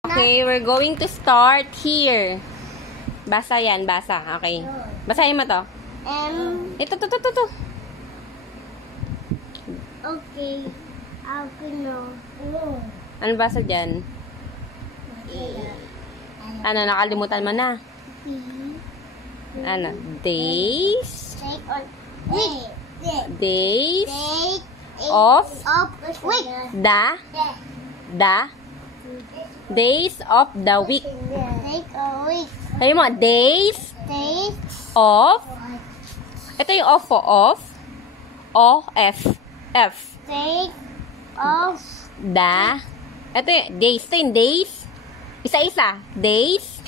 Okay, we're going to start here. Basa yan, basa. Okay. Basahin mo to. Ito. Okay. Ako no. Ano basa dyan? Ano, nakalimutan mo na? Ano? Days? Take on week. Days Take of week. the days of the week. Take a week. Sabi mo, days Take of. Ito yung of. F. take off Ito yung days. Ito yung days. Isa-isa. Days.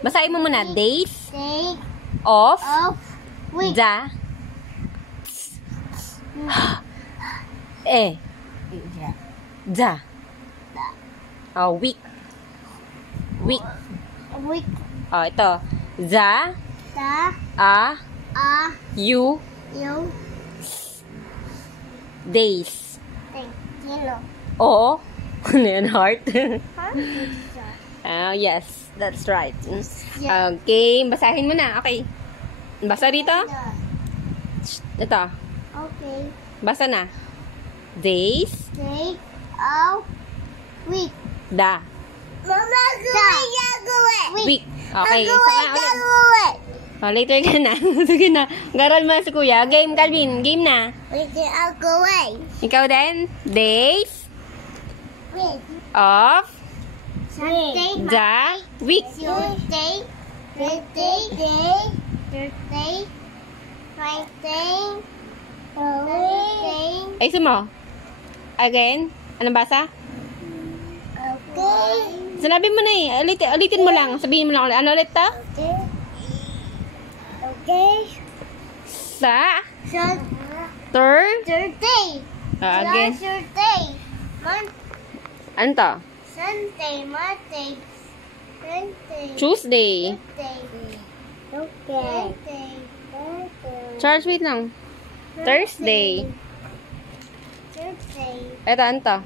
Basahin mo muna. Days take of off week. the week. Week. Oh, ito. The You days. take kilo. Oo. Ano yan, heart? Huh? Yes, that's right. Yeah. Okay, basahin mo na. Okay. Basa dito. Ito. Okay. Basa na. Days. Take off week. The Mama, gawin. week. Okay, isa nga ulit. Oh, later ka na. Sige na. Garal mo na si Kuya. Game, Calvin. Game na. Ikaw din. Days of Sunday, the week. Tuesday, Thursday, Friday, Saturday. Ay, sumo. Again. Anong basa? Okay. Sinabi mo na eh. Ulitin mo lang. Sabihin mo lang ulit. Ano ulit to? Okay. Sa Thursday. again. Saturday. Ano to? Sunday, Monday, Wednesday, Tuesday. Tuesday. Okay. Charles, wait lang. Thursday. Thursday. Ito, ano to?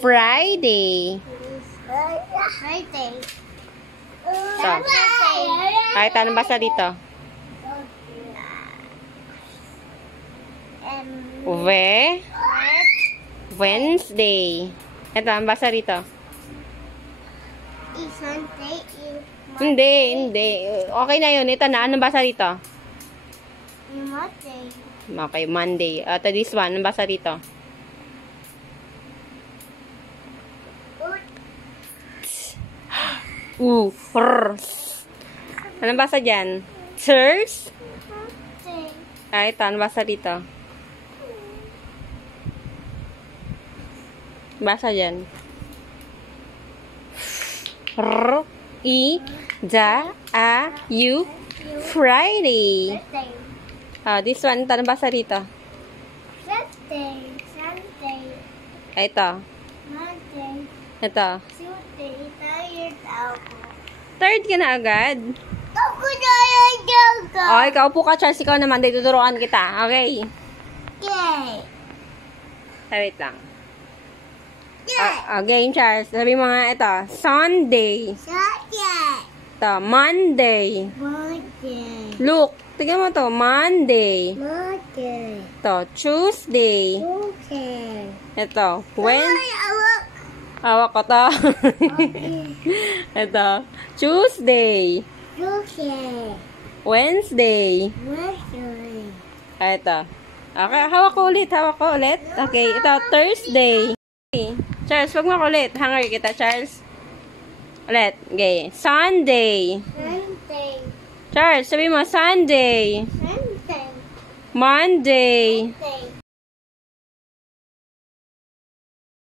Friday. Friday. Kahit anong basa dito? Wednesday. Ito, ang basa dito? Sunday. Hindi. Okay na yun. Ito na. Anong basa dito? Monday. Okay, Monday. Ito, this one. Anong basa dito? Anong basa dyan? Thursday. Ito, anong basa dito? Basa dyan. Friday. This one. Ito, anong basa dito? Saturday. Sunday. Ito. Monday. Ito. Tuesday. Tired ako. Third ka na agad. Ako na yung yoga. O, ikaw po ka, Charles. Ikaw naman. Tuturuan kita. Okay. Yay. Wait lang. Yay. Again, Charles. Sabi mo nga ito. Sunday. Saturday. Ito. Monday. Monday. Look. Tingnan mo to. Monday. Monday. Ito. Tuesday. Tuesday. Ito. Awak. Hawak ko to. Okay. Ito. Tuesday. Tuesday. Wednesday. Wednesday. Ito. Okay. Hawak ko ulit. Okay. Ito. Thursday. Okay. Charles, wag mo ko ulit. Hanger kita, Charles. Ulit. Okay. Sunday. Sunday. Charles, sabi mo, Sunday. Sunday. Monday. Monday.